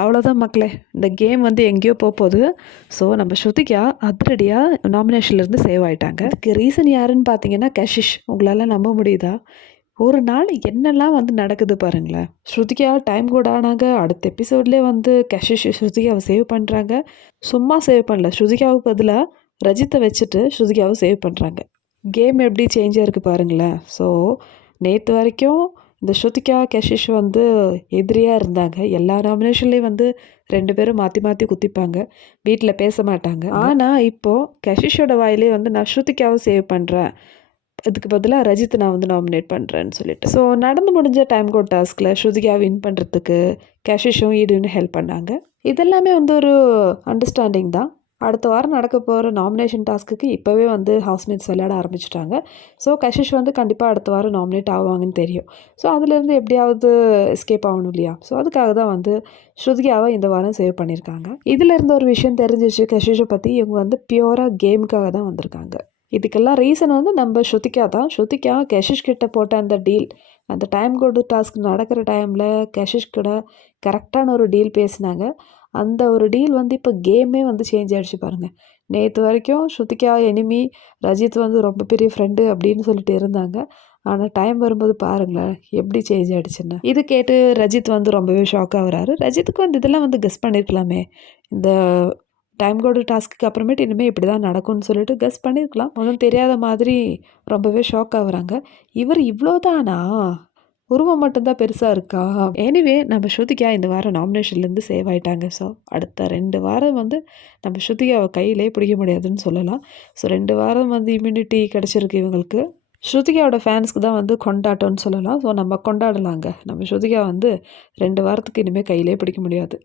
அவ்வளோதான் மக்களே. இந்த கேம் வந்து எங்கேயோ போகுது. ஸோ நம்ம ஸ்ருதிகா அதிரடியாக நாமினேஷன்லேருந்து சேவ் ஆயிட்டாங்க. அதுக்கு ரீசன் யாருன்னு பார்த்தீங்கன்னா கஷிஷ். உங்களால் நம்ப முடியுதா? ஒரு நாள் என்னெல்லாம் வந்து நடக்குது பாருங்களேன். ஸ்ருதிகா டைம் கூட ஆனாங்க. அடுத்த எபிசோட்லேயே வந்து கஷிஷ் ஸ்ருதிகாவை சேவ் பண்ணுறாங்க. சும்மா சேவ் பண்ணல. ஸ்ருதிகாவுக்கு பதிலாக ரஜித்தை வச்சுட்டு ஸ்ருதிகாவை சேவ் பண்ணுறாங்க. கேம் எப்படி சேஞ்ச் ஆயிருக்கு பாருங்களேன். ஸோ நேற்று வரைக்கும் இந்த ஸ்ருதிகா கஷிஷ் வந்து எதிரியாக இருந்தாங்க. எல்லா நாமினேஷன்லேயும் வந்து 2 பேரும் மாற்றி மாற்றி குத்திப்பாங்க. வீட்டில் பேச மாட்டாங்க. ஆனால் இப்போது கஷிஷோட வாயிலே வந்து நான் ஸ்ருதிகாவை சேவ் பண்ணுறேன், இதுக்கு பதிலாக ரஜித் நான் வந்து நாமினேட் பண்ணுறேன்னு சொல்லிட்டு. ஸோ நடந்து முடிஞ்ச டைம் கோட் டாஸ்கில் ஸ்ருதிகா வின் பண்ணுறதுக்கு கஷிஷும் ஈடுன்னு ஹெல்ப் பண்ணாங்க. இதெல்லாமே வந்து ஒரு அண்டர்ஸ்டாண்டிங் தான். அடுத்த வாரம் நடக்க போகிற நாமினேஷன் டாஸ்க்குக்கு இப்போவே வந்து ஹவுஸ்மேட்ஸ் விளையாட ஆரம்பிச்சிட்டாங்க. ஸோ கஷிஷ் வந்து கண்டிப்பாக அடுத்த வாரம் நாமினேட் ஆவாங்கன்னு தெரியும். ஸோ அதுலேருந்து எப்படியாவது எஸ்கேப் ஆகணும் இல்லையா? ஸோ அதுக்காக தான் வந்து ஸ்ருதிகாவை இந்த வாரம் சேவ் பண்ணியிருக்காங்க. இதில் இருந்த ஒரு விஷயம் தெரிஞ்சிச்சு கஷிஷை பற்றி. இவங்க வந்து பியூராக கேமுக்காக தான் வந்திருக்காங்க. இதுக்கெல்லாம் ரீசன் வந்து நம்ம ஸ்ருதிகா தான். ஸ்ருதிகா கஷிஷ் கிட்ட போட்ட அந்த டீல், அந்த டைம் கோடு டாஸ்க் நடக்கிற டைமில் கஷிஷ் கூட கரெக்டான ஒரு டீல் பேசினாங்க. அந்த ஒரு டீல் வந்து இப்போ கேமே வந்து சேஞ்ச் ஆகிடுச்சு பாருங்கள். நேற்று வரைக்கும் ஸ்ருதிகா எனிமி, ரஜித் வந்து ரொம்ப பெரிய ஃப்ரெண்டு அப்படின்னு சொல்லிட்டு இருந்தாங்க. ஆனால் டைம் வரும்போது பாருங்களேன் எப்படி சேஞ்ச் ஆகிடுச்சுன்னு. இது கேட்டு ரஜித் வந்து ரொம்பவே ஷாக் ஆகுறாரு. ரஜித்துக்கு வந்து இதெல்லாம் வந்து கெஸ் பண்ணியிருக்கலாமே. இந்த டைம் கோடு டாஸ்க்கு அப்புறமேட்டு இனிமேல் இப்படி தான் நடக்கும்னு சொல்லிட்டு கெஸ் பண்ணியிருக்கலாம். ஒன்றும் தெரியாத மாதிரி ரொம்பவே ஷாக் ஆகுறாங்க. இவர் இவ்வளோதானா, உருவம் மட்டும்தான் பெருசாக இருக்கா? எனிவே நம்ம ஸ்ருதிகா இந்த வாரம் நாமினேஷன்லேருந்து சேவ் ஆகிட்டாங்க. ஸோ அடுத்த 2 வாரம் வந்து நம்ம ஸ்ருதிகாவை கையிலே பிடிக்க முடியாதுன்னு சொல்லலாம். ஸோ 2 வாரம் வந்து இம்யூனிட்டி கிடச்சிருக்கு இவங்களுக்கு. ஸ்ருதிகாவோட ஃபேன்ஸ்க்கு தான் வந்து கொண்டாட்டம்னு சொல்லலாம். ஸோ நம்ம கொண்டாடலாங்க. நம்ம ஸ்ருதிகா வந்து 2 வாரத்துக்கு இனிமேல் கையிலே பிடிக்க முடியாது.